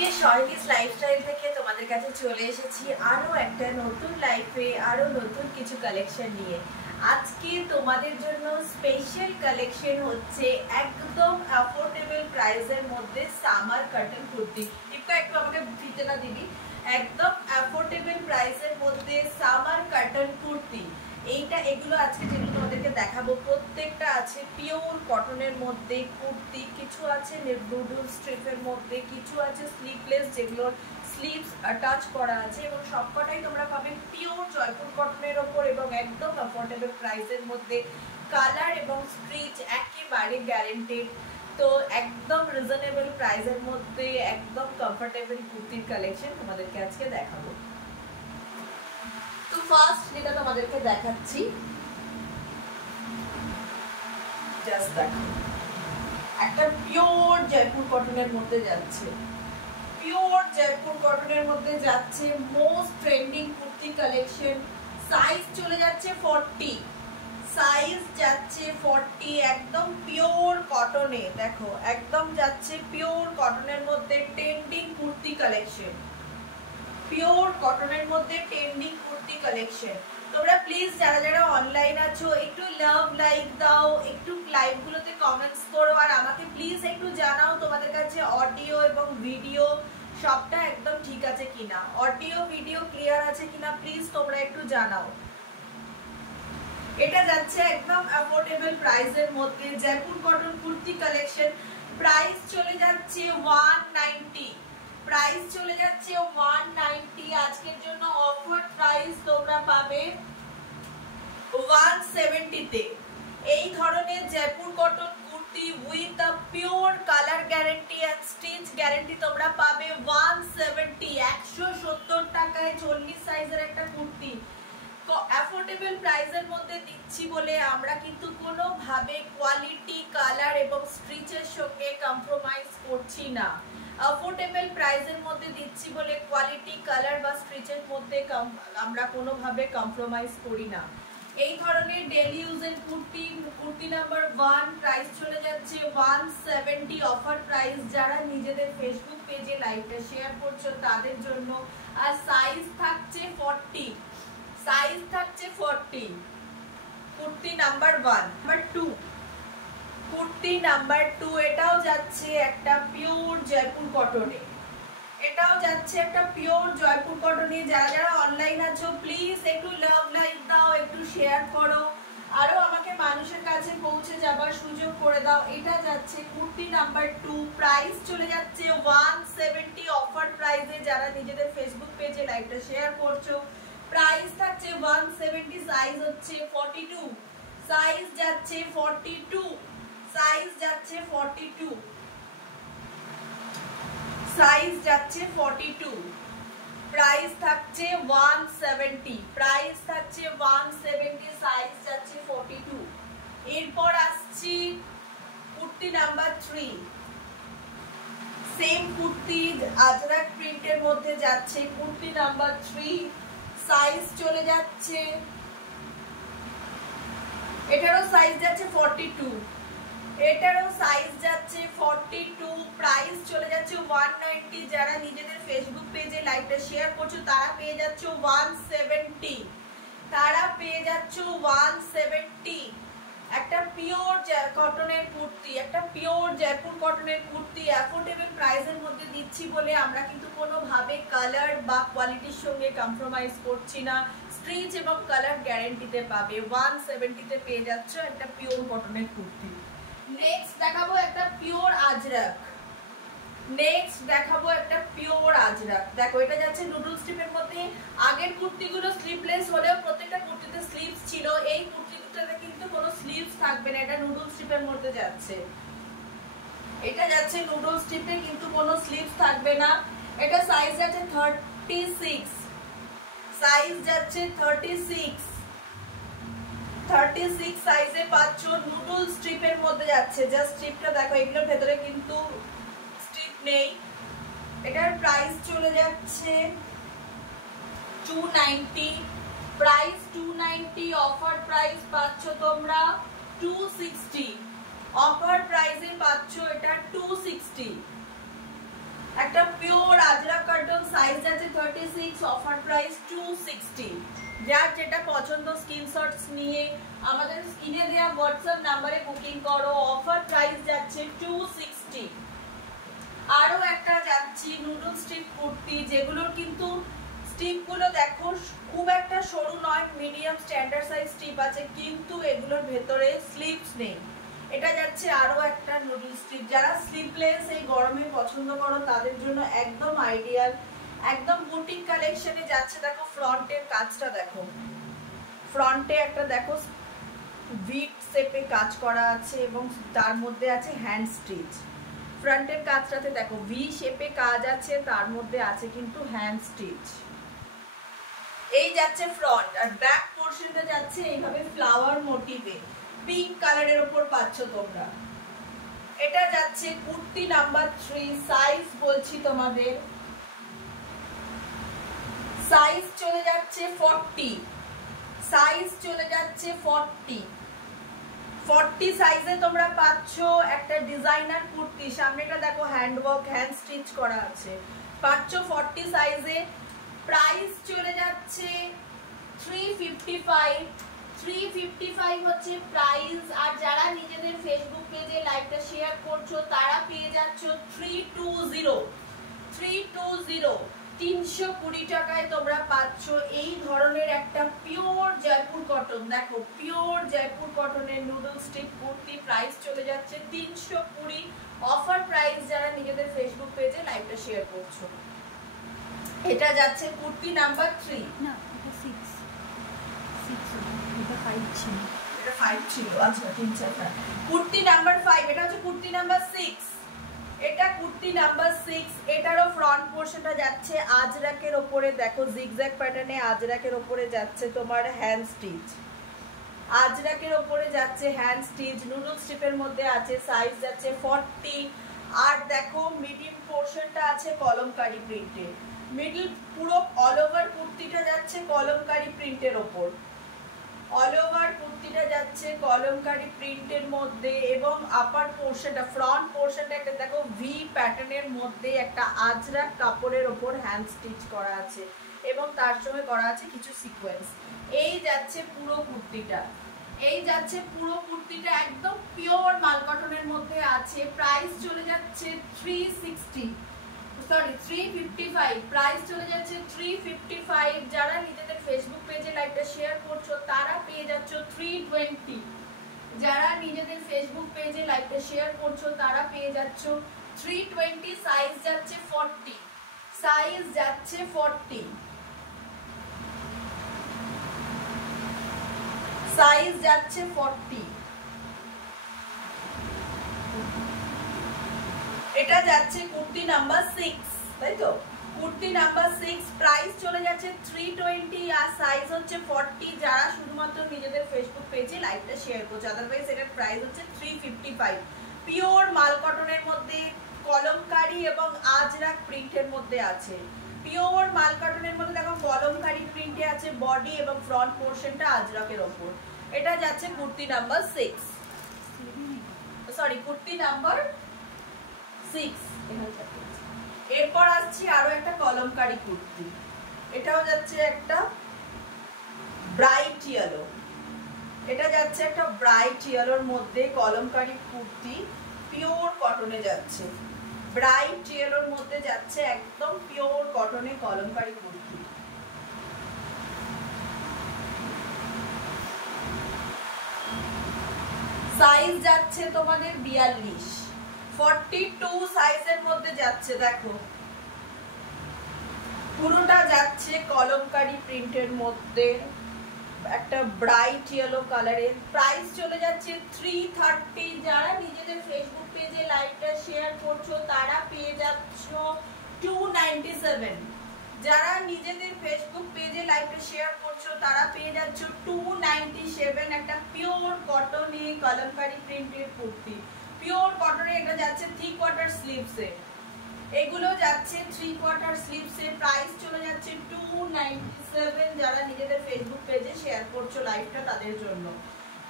আজকে সহেলিস লাইফস্টাইল থেকে তোমাদের কাছে চলে এসেছি আরো একটা নতুন লাইফে আরো নতুন কিছু কালেকশন নিয়ে। আজকে তোমাদের জন্য স্পেশাল কালেকশন হচ্ছে একদম অ্যাফোর্ডেবল প্রাইসের মধ্যে সামার কটন কুর্তি। টিপকা একটু আমাকে দিতে না দিবি। একদম অ্যাফোর্ডেবল প্রাইসের মধ্যে সামার কটন কুর্তি। এগুলো আজকে যেগুলো তোমাদেরকে দেখাবো প্রত্যেকটা আছে পিওর কটনের মধ্যে কুর্তি, কিছু আছে নুডল স্ট্রিপের মধ্যে, কিছু আছে স্লিভলেস যেগুলোর স্লিভস টাচ করা আছে এবং সবকটাই তোমরা পাবে পিওর জয়পুর কটনের ওপর এবং একদম অ্যাফোর্ডেবল প্রাইসের মধ্যে। কালার এবং স্ট্রিচ একেবারে গ্যারেন্টেড। তো একদম রিজনেবল প্রাইসের মধ্যে একদম কমফোর্টেবল কুর্তির কালেকশন তোমাদেরকে আজকে দেখাবো। তো ফার্স্ট যেটা তোমাদেরকে দেখাচ্ছি, জাস্ট দেখো, একটা পিওর জয়পুর কটনের মধ্যে যাচ্ছে, পিওর জয়পুর কটনের মধ্যে যাচ্ছে most trending kurti collection. Size চলে যাচ্ছে 40, সাইজ যাচ্ছে 40, একদম পিওর কটনে। দেখো একদম যাচ্ছে পিওর কটনের মধ্যে ট্রেন্ডিং কুর্তি কালেকশন, পিওর কটনের মধ্যে ট্রেন্ডিং কুর্তি কালেকশন। তোমরা প্লিজ যারা যারা অনলাইন আছো একটু লাভ লাইক দাও, একটু লাইভগুলোতে কমেন্টস করো, আর আমাকে প্লিজ একটু জানাও তোমাদের কাছে অডিও এবং ভিডিও সবটা একদম ঠিক আছে কিনা, অডিও ভিডিও ক্লিয়ার আছে কিনা প্লিজ তোমরা একটু জানাও। এটা যাচ্ছে একদম অ্যাফোর্ডেবল প্রাইসের মধ্যে Jaipur cotton kurti collection. Price চলে যাচ্ছে 190, প্রাইস চলে যাচ্ছে 190। আজকের জন্য অফার প্রাইস তোমরা পাবে 170 তে। এই ধরনের Jaipur cotton kurti with the pure colour guarantee and stitch guarantee তোমরা পাবে 170, 170 টাকায় 40 সাইজের একটা কুর্তি। অ্যাফোর্ডেবল প্রাইসের মধ্যে দিচ্ছি বলে আমরা কিন্তু কোনোভাবে কোয়ালিটি, কালার এবং স্টিচের সঙ্গে কম্প্রোমাইজ করছি না। অ্যাফোর্ডেবল প্রাইসের মধ্যে দিচ্ছি বলে কোয়ালিটি, কালার বা স্টিচের মধ্যে আমরা কোনোভাবে কম্প্রোমাইজ করি না। এই ধরনের ডেইলি ইউজের কুর্তি নাম্বার 1 প্রাইস চলে যাচ্ছে 170 অফার প্রাইস। যারা নিজেদের ফেসবুক পেজে লাইভটা শেয়ার করছো তাদের জন্য। আর সাইজ থাকছে 40, সাইজ থাকছে 40। Kurti number 1। Number 2, kurti number 2, এটাও যাচ্ছে একটা পিওর জয়পুর কটনে, এটাও যাচ্ছে একটা পিওর জয়পুর কটনে। যারা যারা অনলাইন আছো প্লিজ একটু লাভ লাইক দাও, একটু শেয়ার করো, আরো আমাকে মানুষের কাছে পৌঁছে যাবার সুযোগ করে দাও। এটা যাচ্ছে কুর্তি নাম্বার 2, প্রাইস চলে যাচ্ছে 170 অফার প্রাইসে। যারা নিজেদের ফেসবুক পেজে লাইভটা শেয়ার করছো প্রাইস থাকছে 170, সাইজ হচ্ছে 42, সাইজ যাচ্ছে 42, সাইজ যাচ্ছে 42, সাইজ যাচ্ছে 42, প্রাইস থাকছে 170, প্রাইস থাকছে 170, সাইজ যাচ্ছে 42। এরপর আসছি কুর্তি নাম্বার 3, সেম কুর্তি আজরাক প্রিন্টের মধ্যে যাচ্ছে কুর্তি নাম্বার 3, সাইজ চলে যাচ্ছে, এটারও সাইজ যাচ্ছে 42, এটারও সাইজ যাচ্ছে 42, প্রাইস চলে যাচ্ছে 190। যারা নিজেদের ফেসবুক পেজে লাইভটা শেয়ার করছো তারা পেয়ে যাচ্ছে 170, তারা পেয়ে যাচ্ছে 170। একটা পিওর কটনের কুর্তি, একটা পিওর জয়পুর কটনের কুর্তি অ্যাফোর্ডেবল প্রাইসের মধ্যে দিচ্ছি বলে আমরা কিন্তু কোনোভাবে কালার বা কোয়ালিটির সঙ্গে কম্প্রোমাইজ করছি না। স্ট্রিচ এবং কালার গ্যারেন্টিতে পাবে, 170 তে পেয়ে যাচ্ছ একটা পিওর কটনের কুর্তি। নেক্সট দেখাবো একটা পিওর আজরাক, নেক্সট দেখাবো একটা পিওর আজরাক। দেখো এটা যাচ্ছে নুডল স্ট্রিপের মধ্যে। আগের কুর্তিগুলো স্লিভলেস হলেও প্রত্যেকটা কুর্তিতে স্লিভস ছিল, এই কুর্তিটাতে কিন্তু কোনো স্লিভস থাকবে না। এটা নুডল স্ট্রিপের মধ্যে যাচ্ছে, এটা যাচ্ছে নুডল স্ট্রিপে কিন্তু কোনো স্লিভস থাকবে না। এটা সাইজ যাচ্ছে 36, সাইজ যাচ্ছে 36, 36 সাইজে পাচ্ছ, নুডল স্ট্রিপের মধ্যে যাচ্ছে। জাস্ট স্ট্রিপটা দেখো, এগুলোর ভেতরে কিন্তু স্ট্রিপ নেই। এটার প্রাইস চলে যাচ্ছে 290, প্রাইস 290, অফার প্রাইস পাচ্ছ তোমরা 260, অফার প্রাইসে পাচ্ছ এটা 260। একটা পিওর সাইজ যাচ্ছে 36, অফার প্রাইস 260। যার যেটা পছন্দ স্ক্রিনশটস নিয়ে আমাদের স্ক্রিনে দেওয়া হোয়াটসঅ্যাপ নাম্বারে বুকিং করো। অফার প্রাইস যাচ্ছে 260। আরো একটা যাচ্ছি নুডল স্ট্রিপ কুর্তি, যেগুলোর কিন্তু স্ট্রিপগুলো দেখো খুব একটা সরু নয়, মিডিয়াম স্ট্যান্ডার্ড সাইজ স্ট্রিপ আছে, কিন্তু এগুলোর ভেতরে স্লিপস নেই। এটা যাচ্ছে আরো একটা নুডল স্ট্রিপ। যারা স্লিপলেস এই গরমে পছন্দ করো তাদের জন্য একদম আইডিয়াল, একদম বুটিক কালেকশনে যাচ্ছে। দেখো ফ্রন্টের কাজটা দেখো, ফ্রন্টে একটা দেখো ভিট শেপে কাজ করা আছে এবং তার মধ্যে আছে হ্যান্ড স্টিচ। ফ্রন্টের কাজটাতে দেখো ভি শেপে কাজ আছে, তার মধ্যে আছে কিন্তু হ্যান্ড স্টিচ। এই যাচ্ছে ফ্রন্ট, আর ব্যাক পোর্শনটা যাচ্ছে এইভাবে ফ্লাওয়ার মোটিভে পিঙ্ক কালারের উপর পাচ্ছ তোমরা। এটা যাচ্ছে কুর্তি নাম্বার 3। সাইজ বলছি তোমাদের, সাইজ চলে যাচ্ছে 40, সাইজ চলে যাচ্ছে 40 সাইজে তোমরা পাচ্ছ একটা ডিজাইনার কুর্তি। সামনেটা দেখো হ্যান্ডওয়ার্ক, হ্যান্ড স্টিচ করা আছে, পাচ্ছ 40 সাইজে। প্রাইস চলে যাচ্ছে 355 হচ্ছে প্রাইস। আর যারা নিজেদের ফেসবুক পেজে লাইভটা শেয়ার করছো তারা পেয়ে যাচ্ছ 320 টাকায় তোমরা পাচ্ছ এই ধরনের একটা পিওর জয়পুর কটন। দেখো পিওর জয়পুর কটনের নুডল স্টিক কুর্তি, প্রাইস চলে যাচ্ছে 320। অফার প্রাইস যারা নিজেদের ফেসবুক পেজে লাইভটা শেয়ার করছো। এটা যাচ্ছে কুর্তি নাম্বার 3, না এটা 6 এটা 5 ছিল, এটা 5 ছিল, আচ্ছা 3 4 কুর্তি নাম্বার 5। এটা হচ্ছে কুর্তি নাম্বার 6, এটা কুর্তি নাম্বার 6। এটারও ফ্রন্ট পোর্শনটা যাচ্ছে আজরাকের উপরে, দেখো জিগজ্যাগ প্যাটার্নে আজরাকের উপরে যাচ্ছে তোমার হ্যান্ড স্টিচ, আজরাকের উপরে যাচ্ছে হ্যান্ড স্টিচ, নুডল স্ট্রিপের মধ্যে আছে। সাইজ যাচ্ছে 40। আর দেখো মিডিল পোর্শনটা আছে কলমকারী প্রিন্টে, মিডল পুরো অল ওভার কুর্তিটা যাচ্ছে কলমকারী প্রিন্টের ওপর, অল ওভার কুর্তিটা যাচ্ছে কলমকারী প্রিন্টের মধ্যে। এবং আপার পোর্শনটা, ফ্রন্ট পোর্শনটা একটা দেখো ভি প্যাটার্নের মধ্যে একটা আজরাক কাপড়ের ওপর হ্যান্ড স্টিচ করা আছে এবং তার সঙ্গে করা আছে কিছু সিকোয়েন্স। এই যাচ্ছে পুরো কুর্তিটা, এই যাচ্ছে পুরো কুর্তিটা একদম পিওর মাল কটনের মধ্যে আছে। প্রাইস চলে যাচ্ছে 355, প্রাইস চলে যাচ্ছে 355। যারা নিজেদের ফেসবুক পেজে লাইভটা শেয়ার করছো তারা পেয়ে যাচ্ছ 320, যারা নিজেদের ফেসবুক পেজে লাইভটা শেয়ার করছো তারা পেয়ে যাচ্ছ 320। সাইজ যাচ্ছে 40, সাইজ যাচ্ছে 40, সাইজ যাচ্ছে 40। এটা যাচ্ছে কুর্তি নাম্বার 6, তাই তো? কুর্তি নাম্বার 6, প্রাইস চলে যাচ্ছে 320 আর সাইজ হচ্ছে 40। যারা শুধুমাত্র নিজেদের ফেসবুক পেজে লাইভটা শেয়ার করছে, আদারওয়াইজ এটার প্রাইস হচ্ছে 355। পিওর মাল কটনের মধ্যে কলমকারী এবং আজরাক প্রিন্টের মধ্যে আছে, পিওর মাল কটনের মধ্যে দেখো কলমকারী প্রিন্টে আছে বডি এবং ফ্রন্ট পোর্শনটা আজরাকের ওপর। এটা যাচ্ছে kurti number 6, sorry kurti number 6। এরপর আসছি আরো একটা কলমকারী কুর্তি, এটাও যাচ্ছে একটা ব্রাইট ইয়েলো, এটা যাচ্ছে একটা ব্রাইট ইয়েলোর মধ্যে কলমকারী কুর্তি, পিওর কটনে যাচ্ছে, ব্রাইট ইয়েলোর মধ্যে যাচ্ছে একদম পিওর কটনে কলমকারী কুর্তি। সাইজ যাচ্ছে তোমাদের 42, 42 সাইজের মধ্যে যাচ্ছে। দেখো পুরোটা যাচ্ছে কলমকারী প্রিন্টের মধ্যে একটা ব্রাইট ইয়েলো কালারের। প্রাইস চলে যাচ্ছে 330। যারা নিজেদের ফেসবুক পেজে লাইভটা শেয়ার করছো তারা পেয়ে যাচ্ছ 297। যারা নিজেদের ফেসবুক পেজে লাইভটা শেয়ার করছো তারা পেয়ে যাচ্ছ 297 একটা পিওর কটনে কলমকারী প্রিন্টের কুর্তি, পিওর কটনে। এটা যাচ্ছে 3 কোয়ার্টার স্লিভসে, এগুলো যাচ্ছে 3 কোয়ার্টার স্লিভসে। প্রাইস চলে যাচ্ছে 297। যারা নিজেদের ফেসবুক পেজে শেয়ার করছো লাইভটা তাদের জন্য।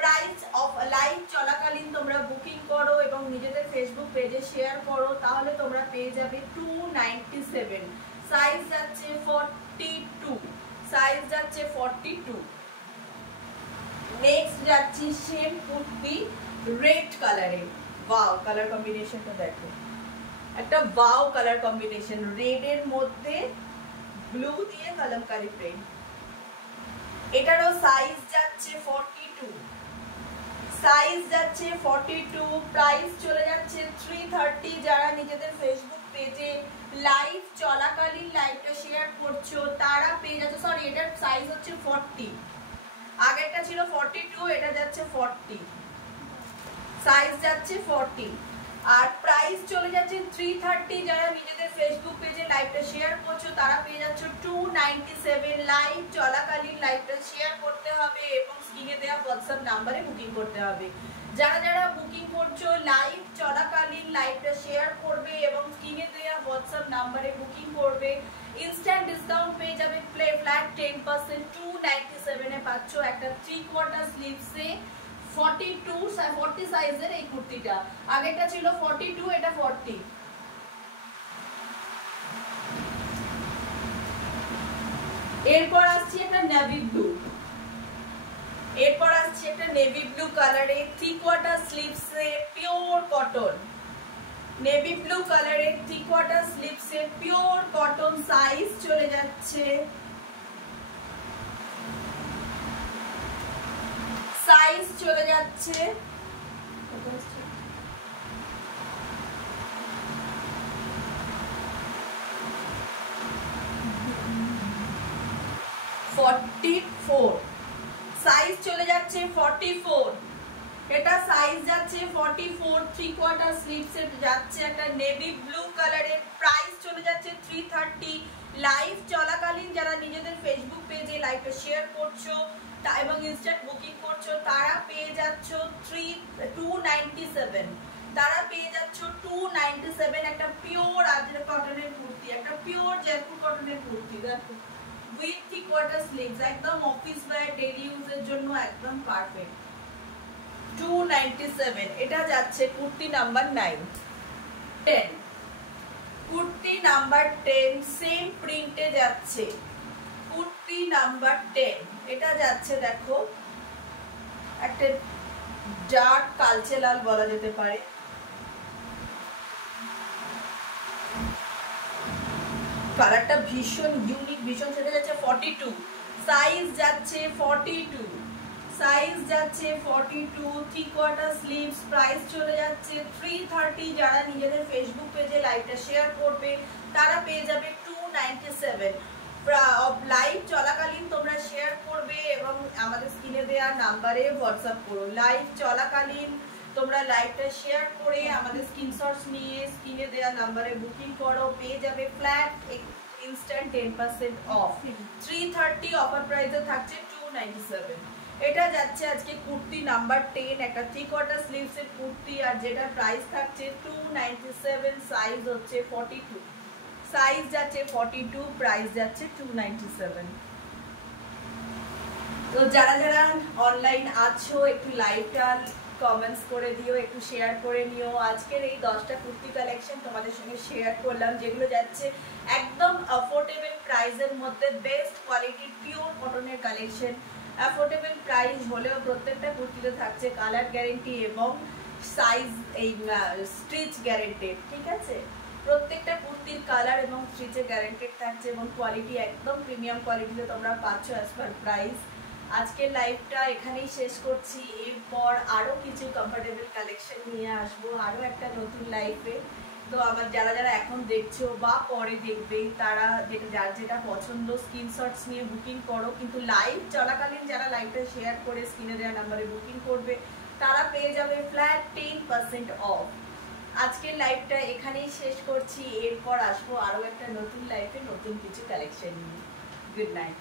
প্রাইস অফ লাইভ চলাকালীন তোমরা বুকিং করো এবং নিজেদের ফেসবুক পেজে শেয়ার করো, তাহলে তোমরা পেয়ে যাবে 297। সাইজ সাইজ যাচ্ছে 42, সাইজ যাচ্ছে 42। নেক্সট যাচ্ছি সেম কুর্তি রেড কালারে। ওয়াও, কালার কম্বিনেশনটা দেখো, একটা ওয়াও কালার কম্বিনেশন, রেড এর মধ্যে ব্লু দিয়ে কলমকারী প্রিন্ট। এটারও সাইজ যাচ্ছে 42, সাইজ যাচ্ছে 42, প্রাইস চলে যাচ্ছে 330। যারা নিজেদের ফেসবুক পেজে লাইভ চলাকালীন লাইভটা শেয়ার করছো তারা পেয়ে যাচ্ছে, সরি এটার সাইজ হচ্ছে 40, আগেরটা ছিল 42, এটা যাচ্ছে 40, সাইজ যাচ্ছে 40 আর প্রাইস চলে যাচ্ছে 330। যারা নিজেদের ফেসবুক পেজে লাইভটা শেয়ার করছো তারা পেয়ে যাচ্ছ 297। লাইভ চলাকালীন লাইভটা শেয়ার করতে হবে এবং স্ক্রিনে দেওয়া হোয়াটসঅ্যাপ নাম্বারে বুকিং করতে হবে। যারা যারা বুকিং করছো লাইভ চলাকালীন লাইভটা শেয়ার করবে এবং স্ক্রিনে দেওয়া হোয়াটসঅ্যাপ নাম্বারে বুকিং করবে, ইনস্ট্যান্ট ডিসকাউন্ট পেয়ে যাবে ফ্ল্যাট 10%। 297 এ পাচ্ছ একটা 3/4 স্লিভসে 40 সাইজের এই কুর্তিটা, আগেরটা ছিল 42, এটা 40। এরপর আসছে একটা নেভি ব্লু, এরপর আসছে একটা নেভি ব্লু কালারে 3/4 স্লিভসে পিওর কটন, নেভি ব্লু কালারে 3/4 স্লিভসে পিওর কটন, সাইজ চলে যাচ্ছে, সাইজ চলে যাচ্ছে 44, সাইজ চলে যাচ্ছে 44, এটা সাইজ যাচ্ছে 44, 3/4 স্লিভসে যাচ্ছে একটা নেভি ব্লু কালারের, প্রাইস চলে যাচ্ছে 330। লাইভ চলাকালীন যারা নিজেদের ফেসবুক পেজে লাইভটা শেয়ার করছো এবং ইনস্ট্যান্ট বুকিং করছো তারা পেয়ে যাচ্ছ 297, তারা পেয়ে যাচ্ছ 297 একটা পিওর আজরা কটনের কুর্তি, একটা পিওর জয়পুর কটনের কুর্তি দেখো উইথ 3/4 স্লিভস, একদম অফিস ওয়্যার ডেইলি ইউজের জন্য একদম পারফেক্ট। 297, এটা যাচ্ছে kurti number 9। 10, kurti number 10 same প্রিন্টে যাচ্ছে, কুর্তি নাম্বার 10 এটা যাচ্ছে দেখো একটা ডার্ক কালচে লাল বলা যেতে পারে, কালারটা ভীষণ ইউনিক, ভীষণ সেটা যাচ্ছে 42, সাইজ যাচ্ছে 42, সাইজ যাচ্ছে 42, 3/4 স্লিভস, প্রাইস চলে যাচ্ছে 330। যারা নিজেদের ফেসবুক পেজে লাইভটা শেয়ার করবে তারা পেয়ে যাবে 297। লাইভ চলাকালীন তোমরা শেয়ার করবে এবং আমাদের স্ক্রিনে দেওয়া নাম্বারে হোয়াটসঅ্যাপ করো। লাইভ চলাকালীন তোমরা লাইভটা শেয়ার করে আমাদের স্ক্রিনশটস নিয়ে স্ক্রিনে দেওয়া নাম্বারে বুকিং করো, পেয়ে যাবে ফ্ল্যাট ইনস্ট্যান্ট 10% অফ। 330 অফার প্রাইসে থাকছে 297। এটা যাচ্ছে আজকে কুর্তি নাম্বার 10, একটা 3/4 স্লিভসের কুর্তি আর যেটা প্রাইস থাকছে 297, সাইজ হচ্ছে 42, সাইজ যাচ্ছে 42, প্রাইস যাচ্ছে 297। তো যারা যারা অনলাইন আছো একটু লাইভটা কমেন্টস করে দিও, একটু শেয়ার করে নিও। আজকের এই 10টা কুর্তি কালেকশন তোমাদের সঙ্গে শেয়ার করলাম যেগুলো যাচ্ছে একদম অ্যাফোর্ডেবল প্রাইসের মধ্যে, বেস্ট কোয়ালিটির পিওর কটনের কালেকশন। অ্যাফোর্ডেবল প্রাইস হলেও প্রত্যেকটা কুর্তিতে থাকছে কালার গ্যারেন্টি এবং সাইজ এই স্টিচ গ্যারেন্টেড, ঠিক আছে? প্রত্যেকটা কুর্তির কালার এবং স্টিচে গ্যারেন্টেড থাকছে এবং কোয়ালিটি একদম প্রিমিয়াম কোয়ালিটিতে তোমরা পাচ্ছ অ্যাজ পার প্রাইস। আজকের লাইভটা এখানেই শেষ করছি, এরপর আরও কিছু কমফোর্টেবল কালেকশন নিয়ে আসবো আরও একটা নতুন লাইফে। তো আমার যারা যারা এখন দেখছো বা পরে দেখবে তারা যার যেটা পছন্দ স্ক্রিনশটস নিয়ে বুকিং করো, কিন্তু লাইভ চলাকালীন যারা লাইভটা শেয়ার করে স্ক্রিনে দেওয়া নাম্বারে বুকিং করবে তারা পেয়ে যাবে ফ্ল্যাট 10% অফ। আজকের লাইভটা এখানেই শেষ করছি, এরপর আসবো আরও একটা নতুন লাইফে নতুন কিছু কালেকশন নিয়ে। Good night.